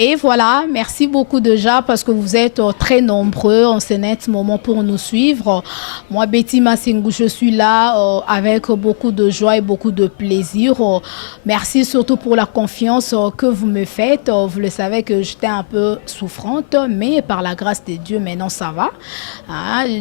Et voilà, merci beaucoup déjà parce que vous êtes très nombreux en ce net moment pour nous suivre. Moi, Betty Massengou, je suis là avec beaucoup de joie et beaucoup de plaisir. Merci surtout pour la confiance que vous me faites. Vous le savez que j'étais un peu souffrante, mais par la grâce de Dieu, maintenant ça va.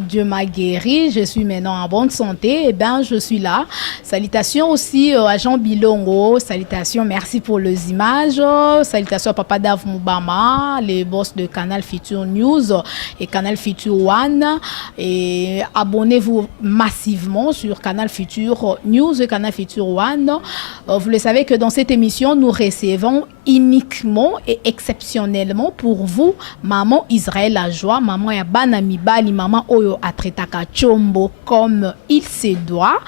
Dieu m'a guéri, je suis maintenant en bonne santé. Et bien, je suis là. Salutations aussi à Jean Bilongo. Salutations, merci pour les images. Salutations à Papa Dav Moubama, les boss de Canal Future News et Canal Future One. Et abonnez-vous massivement sur Canal Future News et Canal Future One. Vous le savez que dans cette émission, nous recevons uniquement et exceptionnellement pour vous, Maman Israël la joie, Maman Yabana Mibali, Maman Oyo Atretaka Chombo comme il se doit.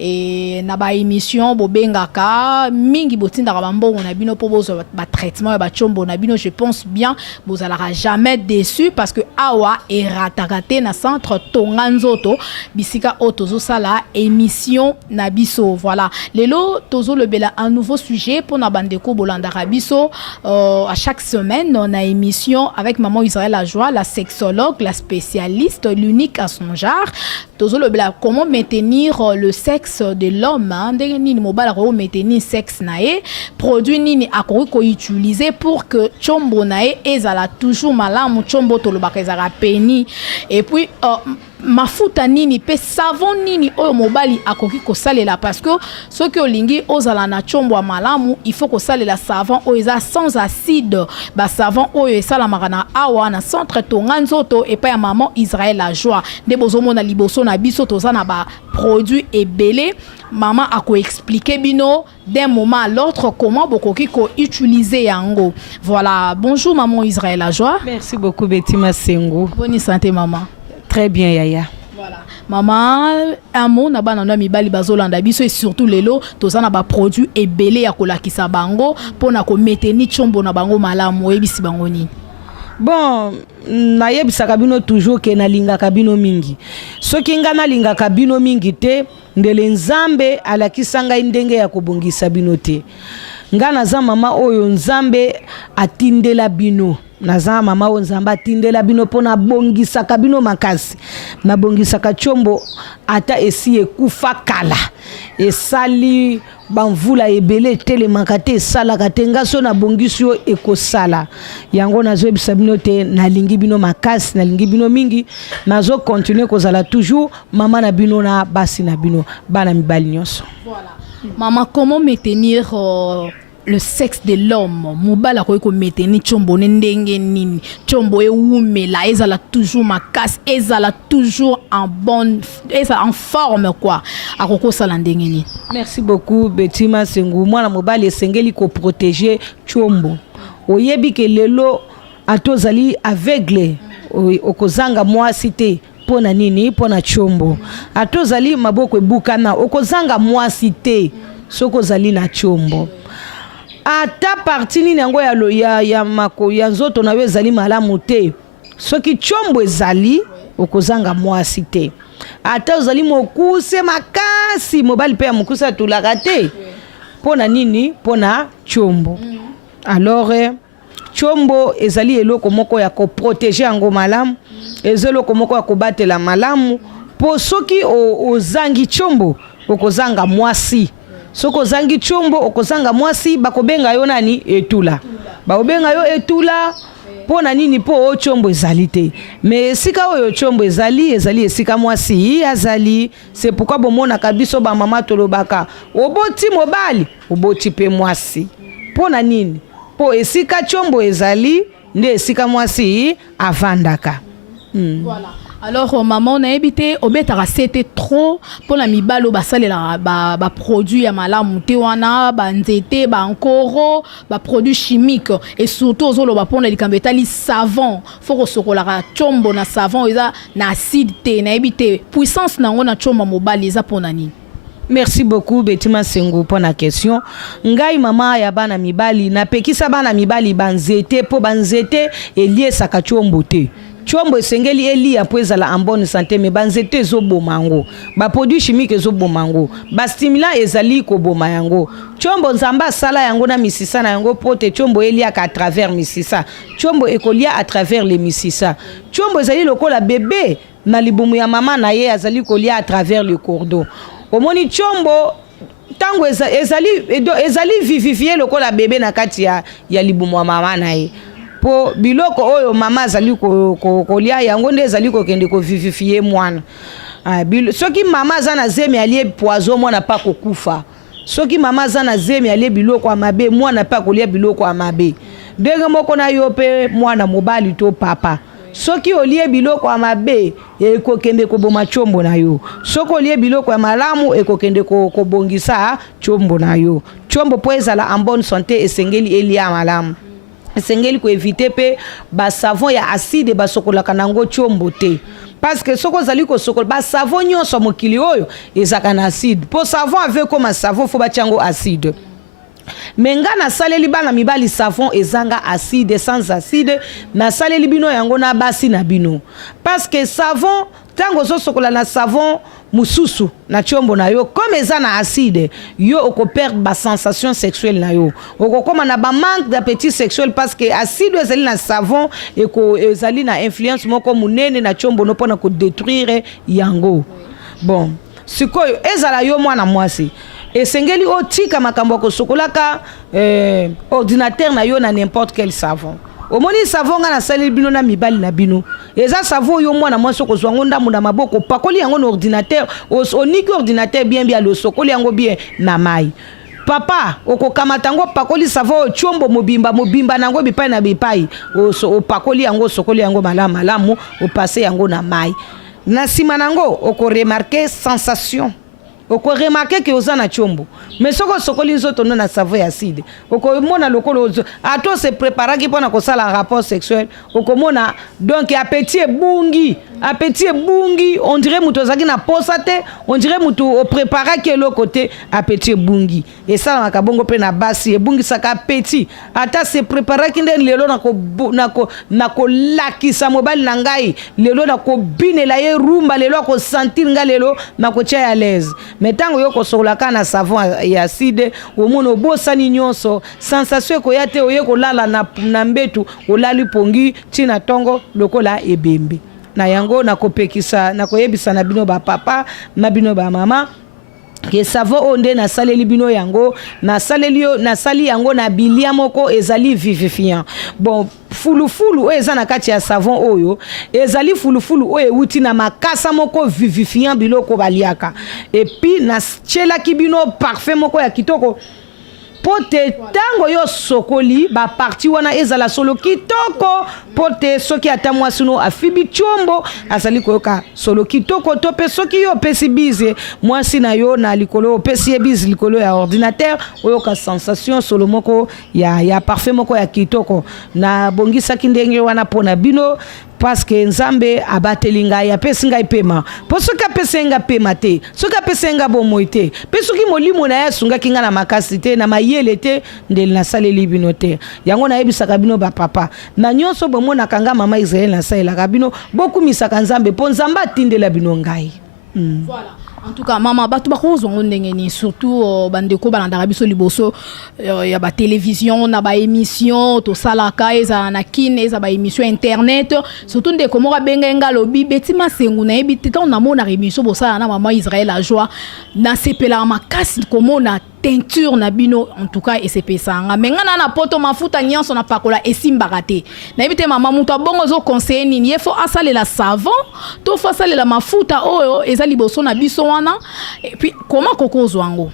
Et naba émission Bobengaka, Mingi Botinda Rabambo, on a bino pour vos traitements, Chombo, je pense bien vous n'allez jamais déçu parce que awa et ratakate na centre Tonganzoto bisika otozo sala émission nabiso. Voilà, lelo tozo le bela un nouveau sujet pour na bandeko bolanda rabiso. À chaque semaine on a émission avec Maman Israël la joie, la sexologue, la spécialiste, l'unique à son genre. Tozo le bela comment maintenir le sexe de l'homme, ndenge nini mobala ko maintenir sexe nae, produit nini akori ko utiliser pour que chombo nae ezala toujours malamu chombo tolobaka ezala peni. Et puis mafuta nini pe savon nini oyo mobali akoki kosalela parce que ce que olingi ozala na chombo malamu il faut kosalela savon oyo eza sans acide, ba savon oyo esalamaka na awa na centre Tonganzoto et pa ya Maman Israël la joie nde bozomona liboso na biso toza na ba produit ebele. Maman a expliqué bino d'un moment à l'autre comment bokoki ko utiliser yango. Voilà, bonjour Maman Israël la joie. Merci beaucoup Betty Massengou. Bonne santé maman. Très bien Yaya. Voilà. Maman, un mot na ba na mibali bazolanda biso et surtout lelo tozana ba produit ebele ya kolakisa bango pona ko maintenir chombo na bango malamu ebisi bango ni. Bon, nayebisaka bino toujours ke nalingaka bino mingi. Soki nga nalingaka bino mingi te, ndele Nzambe alakisa ngai ndenge ya kobongisa bino te. Nga naza mama oyo Nzambe atindela bino. Naza mama oyo Nzambe atindela bino pona bongisaka bino makasi. Na bongisaka chombo ata esi ekufa kala. Esali banvula ebele telemaka te esalaka te nga so na bongisi yo ekosala. Yango nazoyebisa bino te nalingi bino makasi, nalingi bino mingi, nazo continuer kozala toujours mama na bino na basi na bino bana mibali nyonso. Voilà. Maman, comment maintenir le sexe de l'homme? Mobala ko maintenir chombo ndenge nini? Chombo eumela ezala toujours makasi, ezala toujours en bonne, ezala en forme quoi. Akoko sala ndenge nini? Merci beaucoup Betty Massengou. Mwana mobali esengeli ko protéger chombo. Oyebi ke lelo atozali aveugle okozanga mwasi te pona nini pona chombo. Atozali maboko ebukana okozanga mwasi te soko zali na chombo. Ata parti nini yango ya mako ya nzoto na we zali malamu te soki chombo ezali okozanga mwasi te. Ata ozali mokuse makasi mobali pe ya mokuse atulaka te pona nini pona chombo. Alors chombo ezali eloko moko ya ko protéger yango malamu, ezelo moko ya kobatela malamu po soki ozangi chombo okozanga mwasi. Soko zangi chombo okozanga mwasi bakobenga yo nani etula. Bakobenga yo etula pona nini po chombo ezali te. Mais sika oyo chombo ezali esika mwasi azali. C'est pourquoi bomona kabiso ba mama tolobaka oboti mobali oboti pe mwasi. Pona nini? Po esika chombo ezali nde esika mwasi avandaka. Voilà. Alors maman na ebité obetaka c'était trop pour la mibalo basalela ba produit ya malamu te wana ba nzete ba nkoro ba produit chimique et surtout ozolo ba pona likambo etali savon faut ko sokola chombo na savon eza na acide te na ebité puissance nango na chombo mobali eza pona nini? Merci beaucoup Betty Massengou pour la question. Ngai mama ya bana mibali na pekisa bana mibali banzete po banzete elie saka chombo te. chombo esengeli elia po ezala en bonne santé mais banzete ezoboma yango baproduit chimique ezoboma yango bastimulant ezali koboma yango chombo nzamba asala yango na misisa na yango po te chombo eliaka à travers misisa chombo ekolia à travers les misisa chombo ezali lokola bébé na libumu ya mama na ye azali kolia à travers le cordon omoni chombo tango ezali vivifié lokola bébé na kati ya libumu ya mama na ye po biloko oyo mama azali kolia yango nde ezali kokende ko vivifier mwana soki mama aza na zemi alie poison mwana pa kokufa soki mama aza na zemi alie biloko ya mabe mwana pa kolia biloko ya mabe ndenge moko na yo pe mwana mobali to papa soki olie biloko ya mabe ekokende koboma chombo na yo soki olie biloko ya malamu ekokende kobongisa chombo na yo chombo po ezala en bonne santé esengeli elia malamu esengeli ko éviter pe ba savon ya acide basokolaka nango chombo te parce que soko zali ko sokola ba savon nyonso mokili oyo ezaka na acide po savon avec comme savon fo batiango acide menga na saleli bana mibali savon ezanga acide sans acide na saleli bino yango na basi na bino parce que savon tango zo sokola na savon mususu na chombo na yo comme eza na acide yo oko perdre ba sensation sexuelle na yo oko koma na ba manque d'appétit sexuel parce que acide ezali na savon eko ezali na influence moko munene na chombo no pona ko détruire yango bon sikoyo ezala yo mwana mwasi esengeli otika makambo ko sokolaka ordinateur na yo na n'importe quel savon omoni savon nga na sali bino na mibali na bino eza savon yo mwana mwasi ko zwango ndamu na maboko pakoli yango na ordinateur oniki ordinateur bien lo sokoli yango bien na mai papa okokamata ngo pakoli savon chombo mobimba nango bipai na bipai opakoli yango sokoli yango malamu opase yango na mai na sima nango oko remarquer sensation oko remarquer que oza na chombo mais soko sokoli nzoto no na savon ya acide oko mona lokolo ato se préparer ki pona ko sala rapport sexuel oko mona donc appétit bungi on dirait muto zaki na posate on dirait muto o préparer ke lo côté appétit bungi et ça na kabongo pe na basi e bungi saka appétit ata se préparer ki nden lelo na ko lakisa mobali na ngai lelo na ko binela ye rumba lelo ko sentir nga lelo na ko tia à l'aise mais tango yo ko solaka na savon ya acide o mono bosani nyonso sensation ko yate o ye ko lala na mbetu o lali pongi tina tongo lokola ebembe na yango na kopekisa na koyebisa na bino ba papa na bino ba mama ke savon onde na saleli bino yango na sali yango na bilia moko ezali vivifiant bon fulufulu eza na kati ya savon oyo ezali fulufulu oyo euti na makasa moko vivifiant biloko baliaka et puis na chela kibino parfum moko ya kitoko pote tango yo sokoli ba parti wana ezala solo kitoko pote soki atamwa suno afibi chombo azali koyoka solo kitoko to pe soki yo pesi bize mwasi na yo na likolo pesi bize likolo ya ordinateur oyoka sensation solo moko ya parfum moko ya kitoko na bongisa kindenge wana pona bino parce que nzambe abateli ngai apesi ngai pema po soki apesi nga pema te soki apesi nga bomoi te pe soki molimo na ye asungaki nga na makasi te na mayele te ndeli nasaleli bino te yango nayebisaka bino bapapa na nyonso bomonaka nga mama Israel nasalelaka bino bokumisaka nzambe mpo nzambe atindela bino ngai Voilà. En tout cas, maman, batu bakozo ngondengeni surtout bandeko balandaka biso liboso ya ba télévision na ba émission to salaka eza na kin eza ba émission internet surtout ndeko mo benga lobi Betima Sengu na yebi teta na mona émission bosala na maman Israel la joie na sepela makasi komona teinture na bino en tout cas SCP sanga menga na poto mafuta nyonso na pakola esimbaka te na yebi te mama muto bongo zo conseiller nini yefo asalela savon to fo asalela mafuta oyo eza liboso na biso wana et puis comment kokozo wango.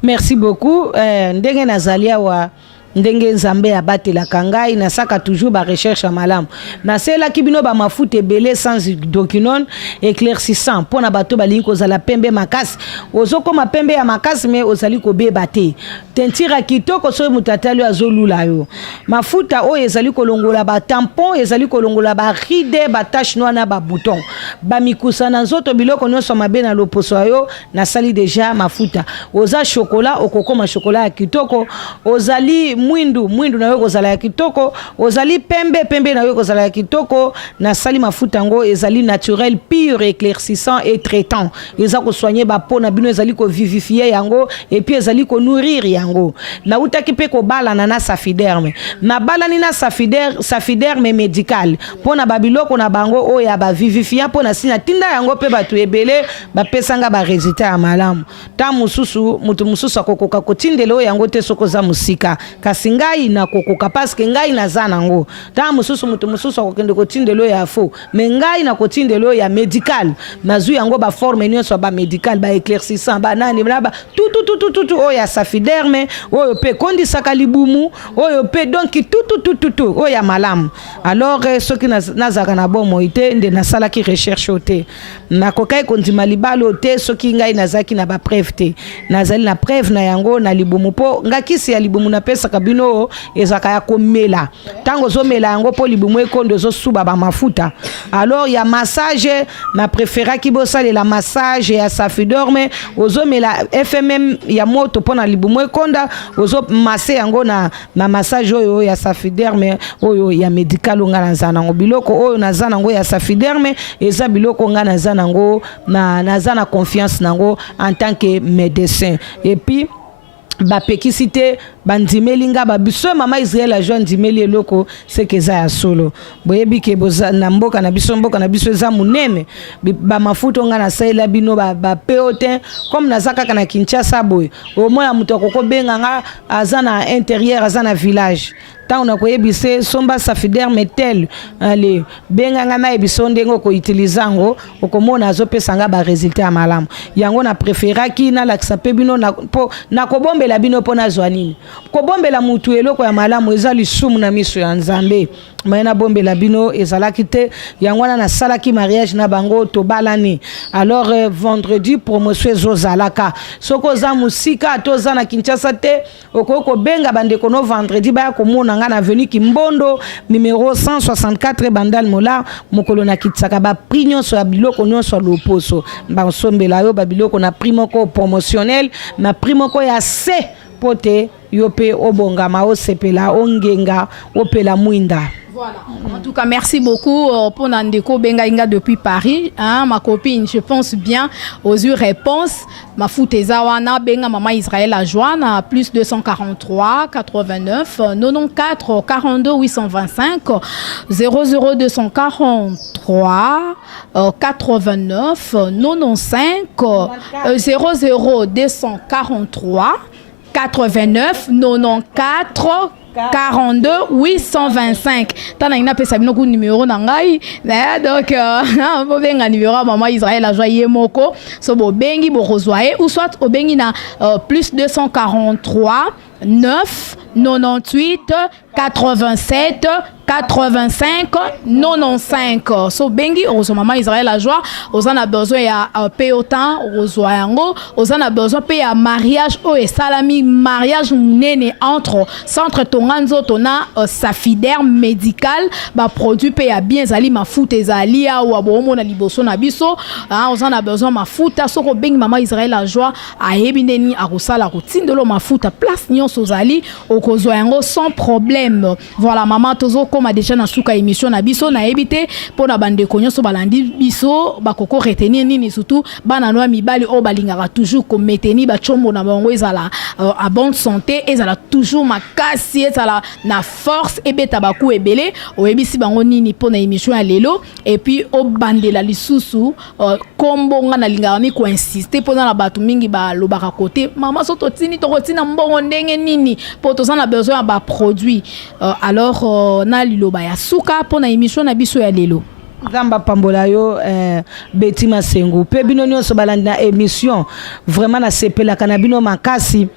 Merci beaucoup ndenge nazalia wa ndenge nzambe abatela kangai na saka toujours ba recherche malamu na sela kibino ba mafuta ebele sans document éclaircissant pona bato balingi kozala pembe makasi ozokoma pembe ya makasi mais ozali kobeba te tentira kitoko so mutatali azolula yo mafuta oyo ezali kolongola ba tampon ezali kolongola ba ride ba tache noire na ba bouton ba mikusa na nzoto biloko nyonso mabe na loposo yo na sali déjà mafuta oza chocolat okokoma chocolat ya kitoko ozali mwindu na yo kozala ya kitoko, ozali pembe na yo kozala ya kitoko, na sali mafuta yango ezali naturel, pur, éclaircissant et traitant. Eza ko soigner ba peau na bino, ezali ko vivifier yango et puis ezali ko nourrir yango. Na utaki pe ko bala na safiderme. Na bala ni na safiderme médical. Pona babiloko na bango o ya ba vivifiant pona sina tinda yango pe batu ebele ba pesanga ba résultat ya malamu. Ta mususu mutu mususu akokoka kotindelo yango te soko za musika. Kasi ngai na kokoka parce que ngai na za nango. Ta mususu mutu mususu akokende kotindelo ya fo. Me ngai na kotindelo ya médical. Nazu yango ba forme nyonso ba médical ba éclaircissant ba nani ba tout o ya safiderme o pe kondi saka libumu o pe donc tout o ya malamu. Alors ce qui nazaka na bon moite nde na sala ki recherche ote. Na kokai kondima libalo te ce qui ngai nazaki na ba preuve te. Nazali na preuve na yango na libumu po ngakisi ya libumu na pesa kabino ezaka ya komela. Tango zo mela yango po libumu ekondo zo suba ba mafuta. Alors ya massage na préféra ki bosale la massage ya safiderme ozo mela FMM ya moto pona libumu ekonda ozo masse yango na massage oyo ya safiderme oyo ya medical nga nazana ngo biloko oyo nazana ngo ya safiderme eza biloko nga nazana ngo na nazana confiance nango en tant que médecin. Et puis ba pekisite bandimelinga ba biso mama Israël a joint ndimeli eloko c'est que za ya solo boyebi ke boza na mboka na biso eza munene ba mafuto nga na saila bino ba peotin comme nazaka kana Kinshasa boy au moins muto akoko benga nga azana intérieur azana village tant on a koyebise somba safiderme tel ale benga nga na ebiso ndengo ko utilizango okomona azopesa nga ba résultat malamu yango na préféraki na laksa pe bino na kobombela bino pona zwanini kobombela mutu eloko ya malamu eza lisumu na miso ya Nzambe mayena bombela bino ezalaki te yango na salaki mariage na bango to balani. Alors vendredi promotion ezozalaka soko za musika toza na Kinshasa te okoko benga bandeko no vendredi ba komona nga na avenue Kimbondo numéro 164 Bandal Mola mokolo na kitsaka ba prix nyonso ya biloko nyonso loposo ba sombela yo ba biloko na prix moko promotionnel na prix moko ya C pote yope obongama osepela ongenga opela mwinda. Voilà. En tout cas, merci beaucoup pour Nandeko Bengainga depuis Paris. Hein, ma copine, je pense bien aux réponses. Ma Foutezawana Benga Maman Israël à Joanne à plus 243 89 94 42 825 00243 89 95 00243 89 94 42 825. Tana ina pesa bino ku numéro na ngai. Donc bo benga numéro Maman Israël a joyé moko so bo bengi bo rezoaye ou soit au bengi na plus 243 9 98 87 85 95. So bengi ozo Maman Israël a joie ozan a besoin ya peotan ozo yango ozan a besoin pe ya mariage o et salami mariage nene entre centre tonganzo tona safiderme médical ba produit pe ya bien zali mafuta ezali ya wa bomo na liboso na biso ozan a besoin mafuta soko bengi Maman Israël a joie a yebindeni a kosala kotindelo mafuta place nyonso zali okozo yango sans problème. Voilà maman tozo koma déjà na suka émission na biso na ebité pour na bande konyoso balandi biso bakoko retenir nini surtout bana noa mibali o balingaka toujours ko meteni ba chombo na bango ezala à bonne santé ezala toujours makasi ezala na force ebeta baku ebele o ebisi bango nini pour na émission ya lelo et puis o bandela lisusu kombo nga na lingaka mi ko insister pour na batu mingi ba lobaka côté maman soto tini to tina mbongo ndenge nini pour to na besoin ba produit alors na liloba ya suka pour na émission na biso ya lelo Zamba pambola yo Betty Masengu pe bino nyonso balandi na émission vraiment na sepela kanabino makasi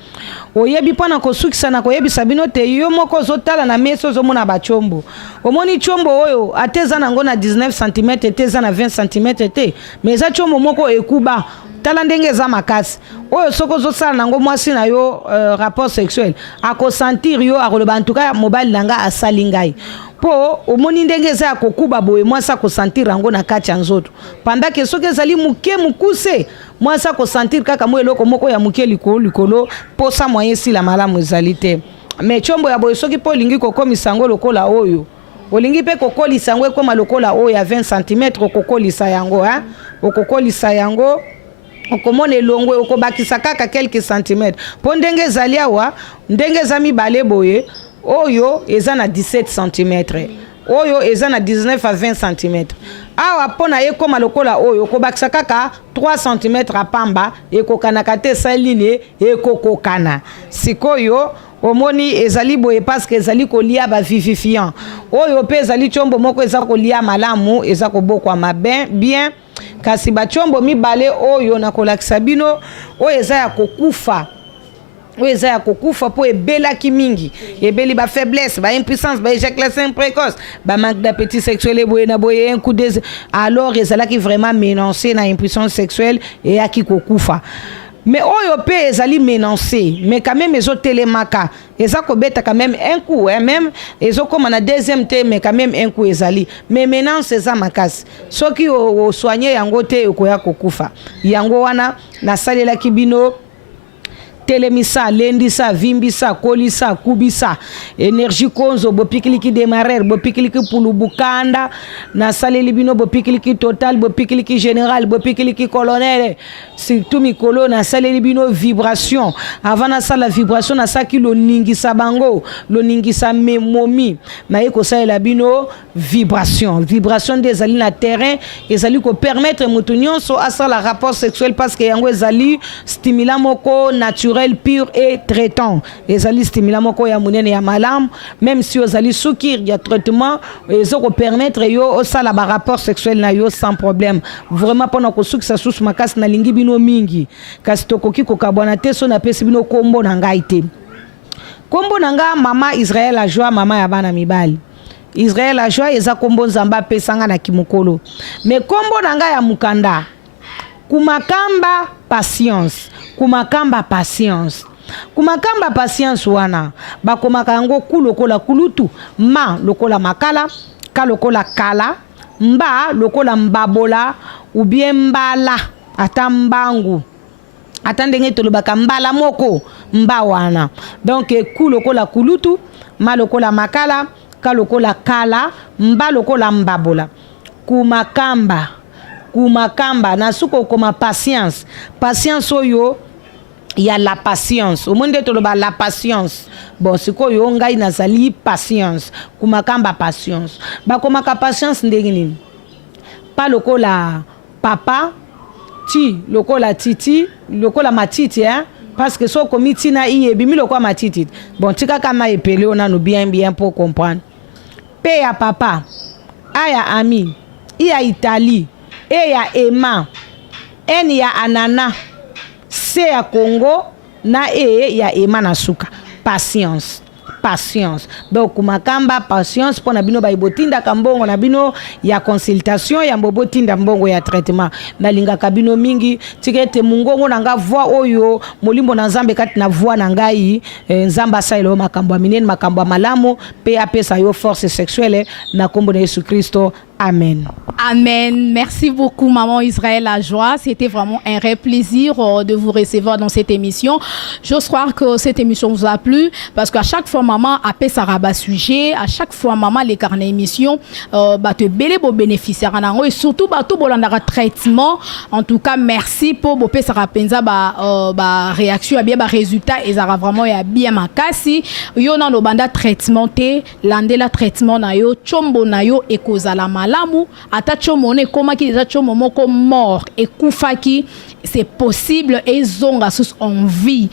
oyebi pona kosukisa na koyebisa bino te yo moko zotala na meso zo mona ba chombo omoni chombo oyo ateza nango na 19 cm teza na 20 cm te mais za chombo moko ekuba tala ndenge za makasi oyo soko zosala nango mwasi na yo rapport sexuel akosentir yo akoloba en tout cas mobile nanga asali ngai po omoni ndenge za kokuba boye mwasi akosentir yango na kati ya nzoto pendant que soki ezali muke mukuse mwasi akosentir kaka mo eloko moko ya muke likolo posa moyen si la malamu ezali te. mais chombo ya boye soki po lingi kokomisa yango lokola oyo olingi pe kokolisa yango ekoma lokola oyo ya 20 cm okokolisa yango hein okokolisa yango okomona elongwe okobakisa kaka quelques centimètres po ndenge ezali awa ndenge eza mibale boye oyo eza na 17 cm oyo eza na 19 à 20 cm awa pona ekoma lokola oyo okobakisa kaka 3 cm apamba ekokanaka te saline ekokokana sikoyo omoni ezali boye parce que ezali kolia ba vivifiant oyo pe ezali chombo moko eza kolia malamu eza kobokwa mabe bien kasi ba chombo mibale oyo na kolakisa bino oyo eza ya kokufa oyo eza ya kokufa po ebelaki mingi ebeli ba faiblesse ba impuissance ba éjaculation précoce ba manque d'appétit sexuel boye na boye un coup de alors ezalaki vraiment menacé na impuissance sexuelle et aki kokufa mais oyo pe ezali menacé mais quand même ezo telemaka eza kobeta quand même un coup hein même ezo comme na deuxième te mais quand même un coup ezali mais maintenant eza makasi soki o soigner yango te okoya kokufa yango wana na salela kibino telemisa lendisa vimbisa kolisa kubisa énergie konzo bopikiliki démarrer bopikiliki pulubukanda na saleli bino bopikiliki total bopikiliki général bopikiliki colonel surtout mikolo na saleli bino vibration avant na sala vibration na saki lo ningisa bango lo ningisa memomi na eko salela bino vibration des ali na terrain ezali ko permettre mutu nyonso asala rapport sexuel parce que yango ezali stimulant moko naturel pur et traitant ezali stimulant moko ya munene ya malamu même si ozali soukir ya traitement ezoko permettre yo osala ba rapport sexuel na yo sans problème vraiment pendant ko soukisa susu makasi na lingi bino mingi kasi tokoki kokabwana te so na pesi bino kombo na ngai te kombo na nga mama Israël a joie mama ya bana mibali Israël a joie eza kombo nzamba pesanga na kimokolo mais kombo na nga ya mukanda kumakamba patience kumakamba patience wana bakomaka yango kulokola kulutu ma lokola makala ka lokola kala mba lokola mbabola ou bien mbala ata mbangu ata ndenge tolobaka mbala moko mba wana donc kulokola kulutu ma lokola makala ka lokola kala mba lokola mbabola kumakamba na suko koma patience oyo ya la patience au monde toloba la patience bon sikoyo ngai nazali patience kumakamba patience bakomaka patience ndenge nini pa lokola papa ti lokola titi lokola matiti hein parce que so komiti na iyebi mi lokola matiti bon tika kama epele ona no bien pour comprendre pe ya papa aya ami ya Italie e ya ema en ya anana C ya Congo na e ya ema na suka patience donc kumakamba patience pona bino baibotinda kambongo na bino ya consultation ya mbobotinda mbongo ya traitement na linga kabino mingi tikete mungongo na nga voix oyo molimbo na nzambe kati na voix na ngai nzamba sailo makambo minene makambo malamu pe apesa yo force sexuelle na kombo na Yesu Kristo. Amen. Amen. Merci beaucoup, Maman Israël à joie. C'était vraiment un réel plaisir de vous recevoir dans cette émission. J'ose croire que cette émission vous a plu parce qu'à chaque fois, Maman appelle sa rabat sujet. À chaque fois, Maman les carnets émissions, te belé beau bénéficiaire et surtout, tout bon traitement. En tout cas, merci pour beau sa rapenza réaction, bien résultat et ça vraiment ya bien makasi. Yo na no banda traitement te, landela traitement na yo, chombo na yo et kozala malamu ata chomone koma ki eza chomo moko mort et kufaki c'est possible et zonga sous en vie.